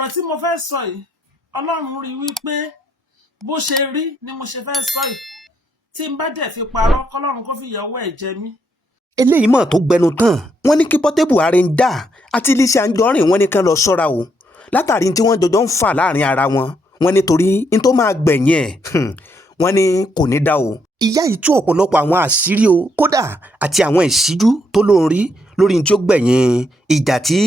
ọ̀rọ̀ tí mo fẹ́ sọ yìí Ọlọ́run rí wípé bó ṣe rí ni mo ṣe fẹ́ sọ yìí tí n bá dẹ̀ fi parọ́ kọ́lọ́run kó fi ìyàwó ẹ̀ jẹ mí. eléyìí mọ̀ tó gbẹnu tán wọ́n ní kí Portable Arranger àti Lizzy Anjorin wọ́n ní kán lọ sọ́ra o látàrí tí wọ́n jọjọ́ ń fà láàrin ara wọn wọ́n nítorí n tó máa gbẹ̀yìn ẹ̀ wọ́n ní kò ní dá o. ìyá yìí tú ọ̀pọ̀lọpọ̀ àwọn àṣírí o kódà àti àwọn ìṣíjú tó lóun rí lórí tí ó gbẹ̀yìn ìjà tí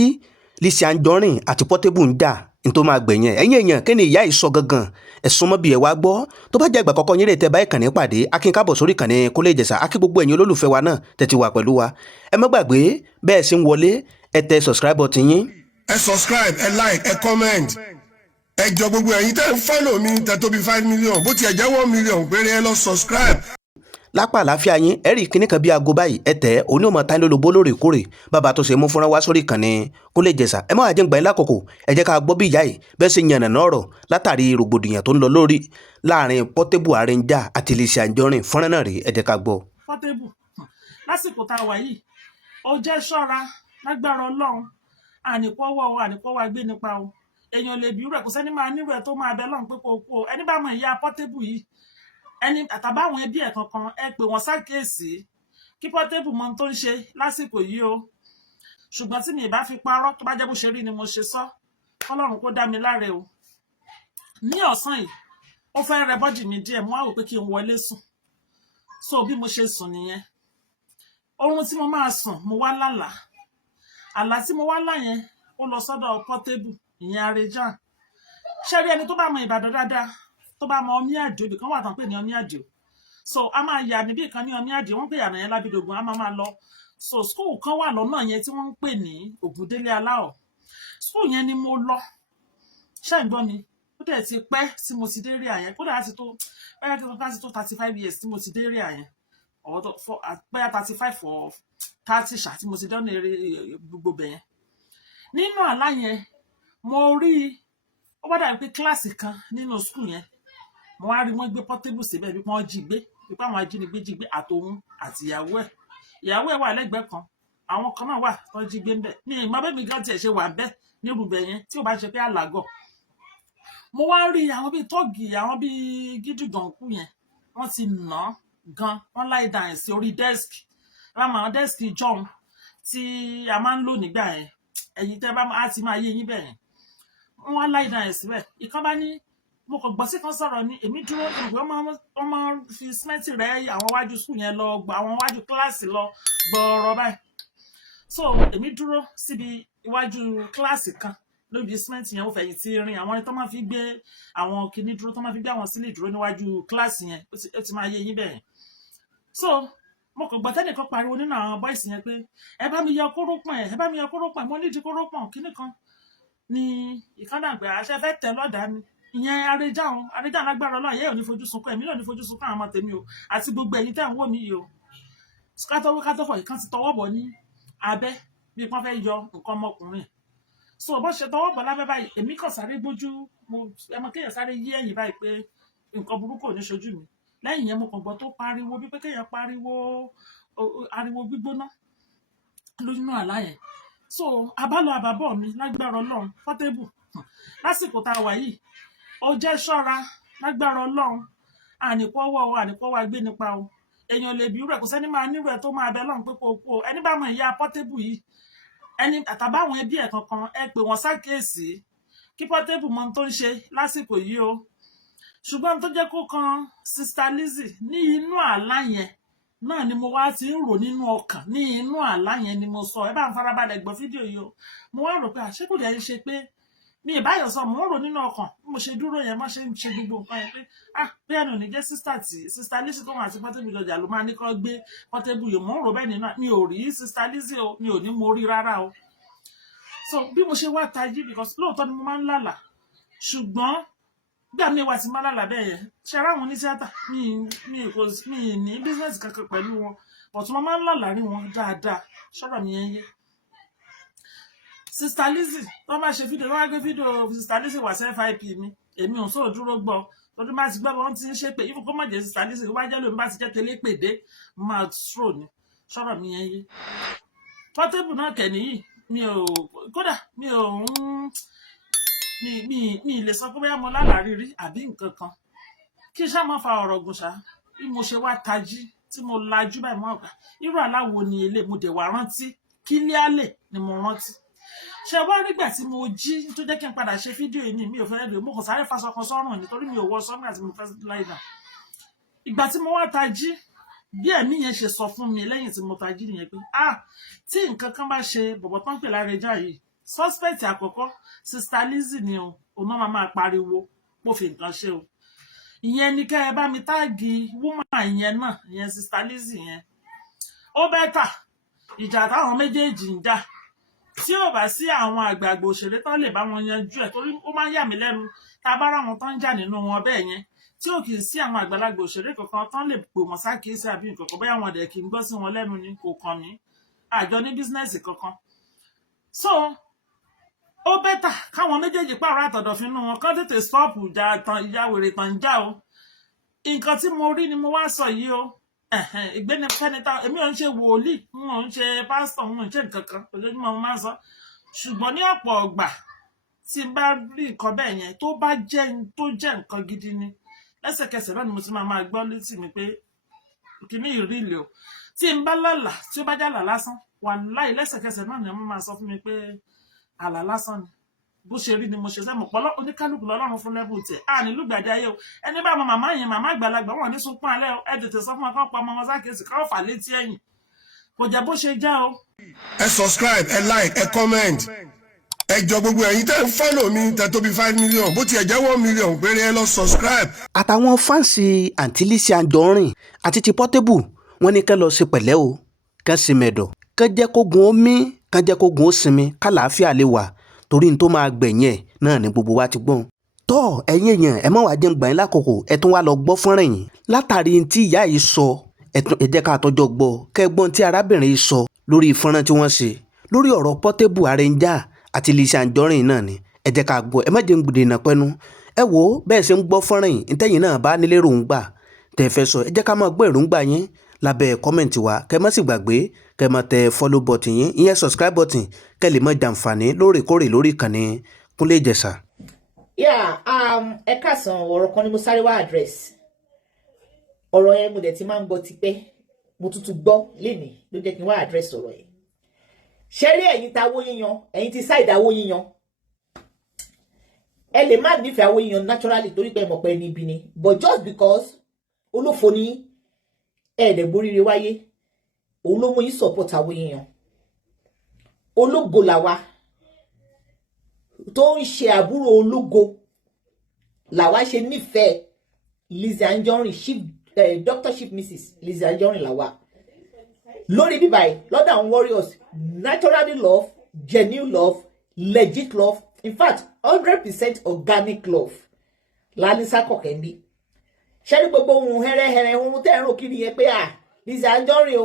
Lizzy Anjorin àti Portable ń jà n tó máa gbẹ̀yìn ẹ̀. ẹ̀yin èèyàn kí ni ìyá yìí sọ gangan ẹ̀sùn mọ́ bí ẹ̀ wá gbọ́ tó bá jẹ́ ìgbà kọ́kọ́ yín rè tẹ́ bá ìkànnì pàdé akin kábọ̀ sórí ìkànnì Kúnlé Ìjẹ̀ṣà akí gbogbo ẹ̀yin olólùfẹ́ wa náà tẹ́tí wà pẹ̀lú wa ẹ má gbàgbé bẹ́ẹ̀ sì ń wọlé ẹ tẹ subscribe button yín. ẹ subscribe ẹ like ẹ comment ẹ jọ gbogbo ẹ̀yin tẹ́ ń follow mi tẹ́ tó bí 5 million bó tiẹ̀ jẹ́ 1 million péré ẹ lọ subscribe. lápá àlàáfíà yín ẹ rí kíní kan bí aago báyìí ẹ tẹ òní ọmọ tán lólobó lóòrèkóòrè bàbá tó ṣe mú fúnra wá sórí ìkànnì Kúnlé Ìjẹ̀ṣà ẹ má wàá jẹ́ ń gbà yín lákòókò ẹ jẹ́ ká gbọ́ bí ìyá yìí bẹ́ẹ̀ ṣe yànnà náà ọ̀rọ̀ látàrí rògbòdìyàn tó ń lọ lórí láàrin Portable Arranger àti Lizzy Anjorin fọ́nrán náà rí ẹ jẹ́ ká gbọ́. Portable lásìkò tá a wà yìí ó jẹ́ ṣọ́ra lágbára Ọlọ́run àníkọ́wọ́ agbé nípa o èèyàn lè bí rẹ̀ kò sẹ́ni máa nírú ẹ̀ tó máa bẹ lọ́run pé kò kú o ẹni bá mọ ìyá Portable yìí ẹni àtàbáwọn ẹbí ẹ̀ kankan ẹ pè wọ́n ṣàkíyèsí kí Portable mọ ohun tó ń ṣe lásìkò yìí o ṣùgbọ́n tí mi ì bá fi parọ́ tó bá jẹ́ bó ṣe rí ni mo ṣe sọ Ọlọ́run kó dá mi láre o. ní ọ̀sán yìí ó fẹ́ rẹ bọ́dì mi díẹ̀ mo wá wò pé kí n wọlé sùn so bí mo ṣe sùn nìyẹn oorun tí mo máa sùn mo wá lálàá àlá tí mo wá lá yẹn ó lọ sọ́dọ̀ Portable ìyẹn Arranger ṣé rí ẹni tó bá mọ Ìbàdàn dáadáa tó bá mọ Ọmí Àdìó ibìkan wà tán pé ní Ọmí Àdìó so a máa yà níbí kan ní Ọmí Àdìó wọ́n pè yàrá yẹn Lábídògún a máa lọ so school kan wà lọ́nà yẹn tí wọ́n ń pè ní Ògúndélé Aláọ̀ school yẹn ni mo lọ ṣé ń gbọ́ mi ó dẹ̀ ti pẹ́ tí mo ti dé rí àyẹn kódà láti tó 35 years tí mo ti dé rí àyẹn bóyá 35 or 30 ṣá tí mo ti dán eré gbogbo bẹ̀yẹn nínú àlá yẹn mo rí ó bá dàbí pé kíláàsì kan nínú skul yẹn mo wá rí wọn gbé Portable síbẹ̀ bí wọ́n jí gbé bí àwọn ajínigbé jí gbé àtòun àti ìyàwó ẹ̀ wà lẹ́gbẹ̀ẹ́ kan àwọn kan náà wà tó jí gbé ń bẹ̀ mi ìmọ̀ bẹ́ẹ̀ mi gan tiẹ̀ ṣe wà bẹ́ẹ̀ nírúbẹ̀ yẹn tí ò bá ṣe pé àlàgọ̀ mo wá rí àwọn bíi tọ́ọ̀gì àwọn bíi gídùgànkú yẹn wọ́n ti nà án gan wọ́n láì dà ẹ̀ sí orí dẹ́sìkì rámọ̀ àwọn dẹ́sìkì jọ̀hún tí a máa ń lò nígbà yẹn ẹ̀yin tẹ́ bá á ti máa yé yín bẹ̀ yẹn wọ́n láì dà ẹ̀ síbẹ̀ ìkan bá ní mo kàn gbọ́ sí kan sọ̀rọ̀ ní èmi dúró ìwé wọ́n máa ń fi símẹ́ǹtì rẹ́ àwọn wájú skul yẹn lọ gba àwọn wájú kíláàsì lọ gbọ́ọ̀rọ̀ báyìí so èmi dúró síbi iwájú kíláàsì kan lóbi símẹ́ǹtì yẹn ó fẹ̀yìn tí rin àwọn ẹni tó máa fi gbé àwọn kinní dúró tó máa fi gbé àwọn sílẹ̀ dúró níwájú kíláàsì yẹn ó ti máa yé yín bẹ́ẹ̀ so mo kàn gbọ́ tẹ́nìkan pariwo nínú àwọn bọ́ìsì yẹn pé ẹ bá mi yọ kórópọ̀n ẹ bá mi yọ kórópọ̀n mo nídìí kórópọ̀n kinní kan ni ìkànnàgbé àṣẹ fẹ́ tẹ̀ lọ́dàá ni ìyẹn Arranger lágbára Ọlọ́run yẹ́ ò ní fojú sunkún ẹ̀mí náà ní fojú sunkún àwọn ọmọ tèmi o àti gbogbo ẹ̀yin tẹ́ ń wò mí yìí o kátọ́fọ̀ ìkan ti tọwọ́ bọ̀ ní abẹ́ bí wọ́n fẹ́ yọ nǹkan ọmọkùnrin so bó ṣe tọwọ́ bọ̀ lábẹ́ báyìí èmi kàn sáré gbójú ẹmọ kéèyàn sáré yí ẹ̀yìn báyìí pé nǹkan burúkú ò ní ṣojú mi lẹ́yìn yẹn mo kàn gbọ́ tó pariwo bí pé kéèyàn pariwo ariwo gbígbóná lójú náà àlá yẹn so àbálọ àbábọ̀ mi lágbára Ọlọ́run Portable lásìkò tá a wà yìí ó jẹ́ ṣọ́ra lágbára Ọlọ́run àníkọ́wọ́ agbé nípa o èèyàn lè bí rẹ̀ kò sẹ́ni máa nírú ẹ̀ tó máa bẹ lọ́run pé kò kú o ẹni bá mọ ìyá Portable yìí ẹni àtàbáwọn ẹbí ẹ̀ kankan ẹ pè wọ́n ṣàkíyèsí kí Portable mọ ohun tó ń ṣe lásìkò yìí o ṣùgbọ́n tó jẹ́ kó kan Sister Lizzy ní inú àlá yẹn náà ni mo wá ti ń rò nínú ọkàn ní inú àlá yẹn ni mo sọ ẹ bá ń farabalẹ̀ gbọ́ fídíò yìí o mo wá rò pé àṣekù dẹ̀ ṣe pé mi ìbáyọ̀ sọ mo ń rò nínú ọkàn mo ṣe dúró yẹn mo ṣe ń ṣe gbogbo nǹkan yẹn pé bí ẹnu ò ní jẹ́ Sister Lizzy tó wà sí Portable lọ́jà ló máa ní kó gbé Portable yìí mo ń rò bẹ́ẹ̀ nínú mi ò rí Sister Lizzy o mi ò ní mo rí rárá o so bí mo ṣe wá tají because lóòótọ́ ni mo máa ń lálàá ṣùgbọ́n bí àmì ìwà tí máa lálàá bẹ́ẹ̀ yẹn ṣe ara wọn ní tíátà mi ní bísíǹsì kankan pẹ̀lú wọn ọ̀tún wọn máa ń lálàá rí wọn dáadáa ṣọ́rọ̀ mi yẹn yé Sister Lizzy tó bá ṣe fídíò wọ́n á gbé fídíò Sister Lizzy wá sí FIP mi èmi ò sóò dúró gbọ́ lọ́dún bá ti gbọ́ wọn ti ń ṣe pé ìfún kó má jẹ́ Sister Lizzy tó bá jẹ́ lómi bá ti jẹ́ tẹ́lẹ̀ pèdé máa tró ni ṣọ́rọ̀ mi yẹn yé Portable náà kẹ̀ nìyí mi ò mi lè sọ pé bóyá mo lálàrírí àbí nǹkan kan kí ṣá má fa ọ̀rọ̀ gùn ṣá bí mo ṣe wá tají tí mo lajú báyìí mọ́ ọ̀gá irú aláwo ni ilé mo dẹ̀ wá rántí kílíálè ni mo rántí ṣe wá nígbà tí mo jí tó jẹ́ kí n padà ṣe fídíò yìí ní mi ò fẹ́ lè mo kàn sáré fasọkọ sọ́rùn nítorí mi ò wọ sọ́rùn àti mo fẹ́ láì dà ìgbà tí mo wá tají bí ẹ̀mí yẹn ṣe sọ fún mi lẹ́yìn tí mo tají nìyẹn pé tí nǹkan kan bá ṣe bọ̀bọ̀ tán pè Lárẹjà yìí suspect àkọ́kọ́ Sister Lizzy ni o òun náà máa pariwo pò fi nǹkan ṣe o ìyẹn ni kẹ́ ẹ bá mi táàgì woman yẹn náà ìyẹn Sister Lizzy yẹn ó bẹ́tà ìjà táwọn méjèèjì ń jà tí ò bá sí àwọn àgbààgbà òṣèré tán lè bá wọn yanjú ẹ̀ torí ó máa ń yà mí lẹ́nu tá a bá ráwọn tán ń jà nínú wọn bẹ́ẹ̀ yẹn tí ò kì í sí àwọn àgbàlagbà òṣèré kankan tán lè pè wọ́n sákìísí àbí nǹkan kan bóyá wọn dẹ̀ kì í gbọ́ sí wọn lẹ́nu ni kò kàn mí àjọ ní bísínẹ́sì kankan so ó bẹ́tà káwọn méjèèjì pààrọ̀ àtọ̀dọ̀fínú wọn kán tètè stọ́ọ̀pù ìjà wèrè tàn ń jà o nǹkan tí mo rí ni mo wá sọ yìí o ìgbéni fẹ́ni tá èmi ò ń ṣe wòlíì n ò ń ṣe pásítọ̀ n ò ń ṣe nǹkan kan ojoojúmọ́ mo máa ń sọ ṣùgbọ́n ní ọ̀pọ̀ ọgbà tí n bá rí nǹkan bẹ́ẹ̀ yẹn tó bá jẹ́ nǹkan gidi ni lẹ́sẹ̀kẹsẹ̀ náà ni mo ti máa gbọ́ létí mi pé kìíní ìrìlẹ̀ o tí n bá lálà tí ó bá jẹ́ àlà lásán wàláhì lẹ́sẹ̀kẹsẹ̀ náà ni wọ́n máa sọ fún mi pé àlà lásán ni bó ṣe rí ni mo ṣe sẹ́mu pọ́lọ́ oníkálukú lọ́lọ́run fún lẹ́bù tẹ̀ nílùgbàdì ayé o ẹni bá mọ màmá yẹn màmá àgbàlagbà wọn ní sunkún alẹ́ o ẹ tètè sọ fún wọn kán pa ọmọ wọn sákèsì káwọn fà létí ẹ̀yìn kò jẹ́ bó ṣe já o. ẹ subscribe ẹ like ẹ comment ẹ jọ gbogbo ẹ̀yin tẹ́ ń follow mi tẹ́ tó bí 5 million bó tiẹ̀ jẹ́ 1 million péré ẹ lọ subscribe. àtàwọn fáǹsì àǹtí Lizzy Anjorin àti ti Portable wọn ní kẹ́ lọ ṣe pẹ̀lẹ́ o kẹ́ sì mẹ̀dọ̀ kẹ́ jẹ́ kógun ó mí kẹ́ jẹ́ kógun ó sinmi kálàáfíà lè wà torí n tó máa gbẹ̀yìn ẹ̀ náà ni gbogbo wa ti gbọ́n. tọ́ ẹ̀yin èèyàn ẹ má wàá jẹun gbà yín lákòókò ẹ tún wá lọ gbọ́ fọ́nrán yìí látàrí tí ìyá yìí sọ ẹ jẹ́ ká tọ́jọ́ gbọ́ kẹ́ gbọ́n tí arábìnrin yìí sọ lórí fọ́nrán tí wọ́n ṣe lórí ọ̀rọ̀ Portable Arẹjà àti Lizzy Anjorin náà ni ẹ jẹ́ ká gbọ́ ẹ má jẹun gbèdénà pẹ́nu ẹ wò ó bẹ́ẹ̀ ṣe ń gbọ́ fọ́nrán yìí ntẹ́yìn náà bá nílé ròǹgbà tẹ́ fẹ́ sọ ẹ jẹ́ ká máa gbọ́ èròǹgbà yín lábẹ́ kọ́mẹ̀ntì wa kẹ́ má sì gbàgbé kẹ́ máa tẹ follow button yín ìyẹn subscribe button kẹ́ lè máa jàǹfààní lóòrèkóòrè lórí ìkànnì Kúnlé Ìjẹ̀ṣà. ẹ káàsán ọ̀rọ̀ kan ni mo sáré wá address ọ̀rọ̀ yẹn mo dẹ̀ ti máa ń gbọ́ tipẹ́ mo tuntun gbọ́ lénìí ló jẹ́ kí n wá address ọ̀rọ̀ yẹn ṣé rí ẹ̀yin táwó yíyan ẹ̀yin ti side àwó yíyan ẹ lè má nífẹ̀ẹ́ àwó yíyan naturally torí pé mọ̀ pé ẹni ibi ni but just because olófo ni ẹ̀ẹ́dẹ̀ boríire wáyé òun ló mú yín support àwó yíyan ológo làwa tó ń ṣe àbúrò ológo làwa ṣe nífẹ̀ẹ́ Lizzy Anjorin Dr. Chief Mrs. Lizzy Anjorin làwa lórí bíbáyìí lọ́dọ̀ àwọn warriors naturally love genuine love legit love in fact 100% organic love lálísà kọ̀kẹ́ ń bí ṣẹ́rí gbogbo ohun hẹ́rẹ́hẹ́rẹ́ ohun tẹ́ ẹ̀rọ kiri yẹn pé Lizzy Anjorin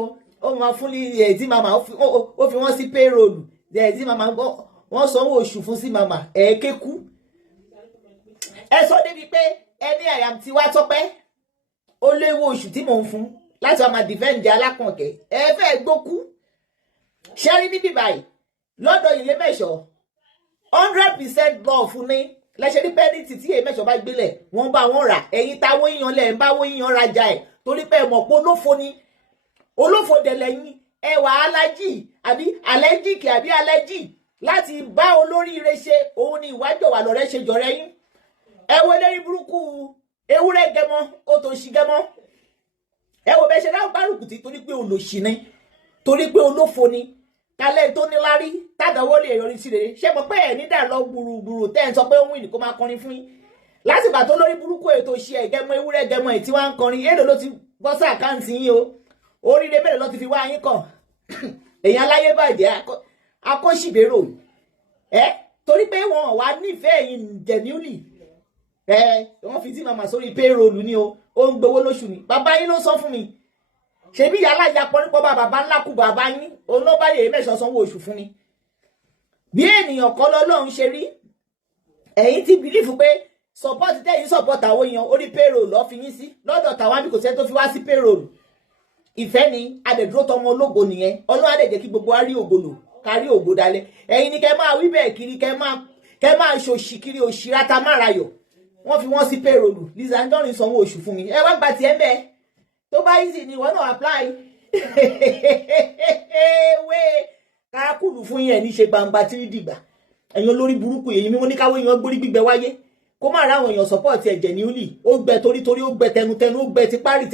ó máa fún tí màmá ó fi wọ́n sí payroll tí màmá wọ́n sanwó oṣù fún sí màmá ẹ̀ẹ́kẹ́kú ẹ sọ débi pé ẹni àyàm tí wá tọ́pẹ́ ó léwó oṣù tí mò ń fún láti ọmọ dìfẹ́ǹdì alákànkẹ́ ẹ fẹ́ gbókú ṣẹ́rí níbí báyìí lọ́dọ̀ ilé mẹ́ṣọ́ 100% love fún ní lẹ́ṣẹ̀ ní pẹ́ẹ́nìtì tí èyí mẹ́ṣọ́ bá gbélẹ̀ wọ́n bá wọn rà ẹ̀yin táwó yíyan lẹ̀ ń báwó yíyan rajà ẹ̀ torí pé ẹ mọ̀ pé olófo ni olófo dẹ̀lẹ́yìn ẹwà alájì àbí alẹ́jìkì àbí alẹ́jì láti bá olóríire ṣe òun ni ìwájọwà lọ́rẹ́ ṣe jọ̀rẹ́ yín ẹ wo lérí burúkú ewúrẹ́ gẹmọ ó tó ṣì gẹmọ ẹ wo bẹ́ẹ̀ ṣe dáhùn gbárùkùtì torí pé olòṣì ni torí pé olófo ni kálẹ̀ tó níláárí tádàwọ́ lè yọrí sí rere ṣé mo pé ẹ̀ ní dà lọ gbùrùgbùrù tẹ́ ẹ̀ ń sọ pé òun ìdí kó máa kọrin fún yín lásìgbà tó lórí burúkú ètò ṣe ẹ̀gẹ́mọ ewúrẹ́ gẹmọ ẹ̀ tí wọ́n ń kọrin èlò ló ti bọ́ sí àkáǹtì yín o oríire mélòó ló ti fi wá yín kàn èèyàn aláyé bàjẹ́ akóṣìbérò torí pé wọn wà nífẹ̀ẹ́ yín genuinely wọ́n fi tí màmá sórí payroll ni o ó ń gbowó lóṣù ni bàbá yín ló sọ fún mi ṣebí ìyá aláya pọ́nípọ́ bàbá ńlá kú bàbá yín òun ló bá yèé mẹ́sàn-án sanwó oṣù fún ni bí ènìyàn kọ́ lọ́lọ́run ṣe rí ẹ̀yin ti bìlífù pé support tẹ́yìn support àwọn èèyàn orí payroll lọ́ fi yín sí lọ́dọ̀ tàwọn àbí kò sẹ́ tó fi wá sí payroll ìfẹ́ ni adẹ̀dúró tọmọ ológo nìyẹn ọlọ́run adẹ̀jẹ́ kí gbogbo wa rí ògo lò ká rí ògo dalẹ̀ ẹ̀yin ni kẹ́ máa wí bẹ́ẹ̀ kiri kẹ́ máa ṣòṣì kiri òṣìra ta márayọ̀ wọ́n fi wọ́n sí payroll. Lizzy Anjorin sanwó oṣù fún mi ẹ wá gba tiẹ̀ bẹ́ẹ̀ tó bá easy ni ìwọ náà apply wé káàkùlù fún yẹn ní ṣe gbangba tí dìgbà ẹ̀yin olórí burúkú èyí mímú ní káwé yan gbórí gbígbẹ wáyé kó má ráwọn èèyàn support ẹ̀jẹ̀ ní ulì ó gbẹ torítorí ó gbẹ tẹnutẹnu ó gbẹ tipárì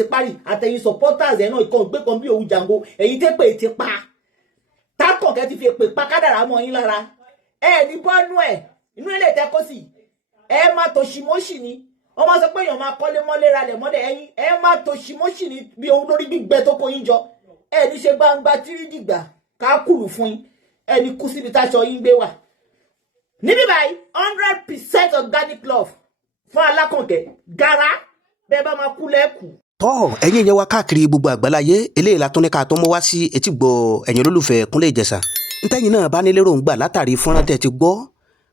àtẹ̀yìn supporters ẹ̀ náà ìkan gbé kan bí òun jàǹgó èyí tẹ́ pé ti pa tákọ̀kẹ́ ti fi èpè pa kádàrá mọ́ yín lára ẹ ní bọ́ọ̀nù ẹ̀ inú ilé tẹ́kọ́ sí ẹ má tòṣìmọ́ṣì ni wọ́n máa sọ pé èèyàn máa kọ́lé mọ́lé ralẹ̀ mọ́lẹ̀ ẹ̀yìn ẹ má tòṣìmọ́ṣì ni bí òun lórí gbígbẹ tó kó yín jọ ẹ ní ṣe gbangba tírídìgbà káàkùlù fún yín ẹ ní kú síbi táṣọ yín gbé wà níbí báyìí 100% organic love fún Alákànkẹ́ gara bẹ́ẹ̀ bá máa kú lẹ́kù. tọ́ ẹ̀yin yẹn wá káàkiri gbogbo àgbáláyé eléyìí la tún ní ká tó mọ́ wá sí etí gbọ́ ẹ̀yin olólùfẹ́ Kúnlé Ìjẹ̀ṣà ntẹ́yìn náà bá nílérò ń gbà látàrí fọ́nrán tẹ́ ti gbọ́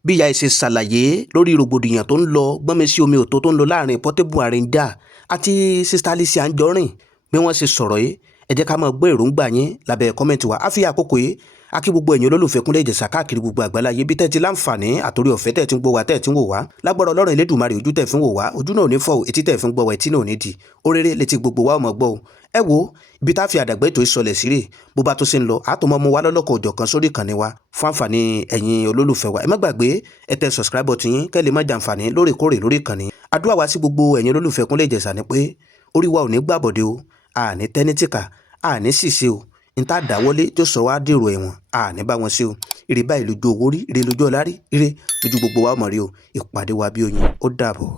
bí ìyá ẹ̀ ṣe ṣàlàyé lórí rògbòdìyàn tó ń lọ gbọ́nmi sí omi òtó tó ń lọ láàrin Portable Arranger àti Sister Lizzy Anjorin bí wọ́n ṣe sọ̀rọ̀ yìí ẹ jẹ́ ká máa gbọ́ èròǹgbà yín lábẹ́ kọ́mẹ́ǹtì wa á fi àkókò yìí a kí gbogbo ẹ̀yin olólùfẹ́ Kúnlé Ìjẹ̀ṣà káàkiri gbogbo àgbáláyé bí tẹ́ ti láǹfààní àtòrí ọ̀fẹ́ tẹ́ ti ń gbọ́ wa tẹ́ ti ń wò wá lágbára Ọlọ́run Elédùmarè ojú tẹ́ fi ń wò wá ojú náà ò ní fọ́ etí tẹ́ fi ń gbọ́ wa etí náà ò ní di oréré létí gbogbo wa ò mọ̀ gbọ́ o ẹ wo ibi tá a fi àdàgbà ètò ìsọlẹ̀ sí rè bó bá tó ṣe ń lọ àtọmọ mu wa lọ́lọ́kọ̀ òjọ̀kan sórí ìkànnì wa fún àǹfààní ẹ̀yin olólùfẹ́ wa ẹ má gbàgbé ẹ tẹ subscribe button yín kẹ́ lè má jàǹfààní lóòrèkóòrè lórí ìkànnì àdúrà wa sí gbogbo ẹ̀yin olólùfẹ́ Kúnlé Ìjẹ̀ṣà ni pé orí wa ò ní gbàbọ̀dé o àní tẹ́nítìkà àní ṣìṣe o níta dáwọ́lé tó sọ wá dèrò ẹ̀wọ̀n àní bá wọn ṣe o ire báyìí lójú owó rí ire lójú ọlá rí ire lójú gbogbo wa mọ̀ rí o ìpàdé wa bí oyin ó dàbọ̀.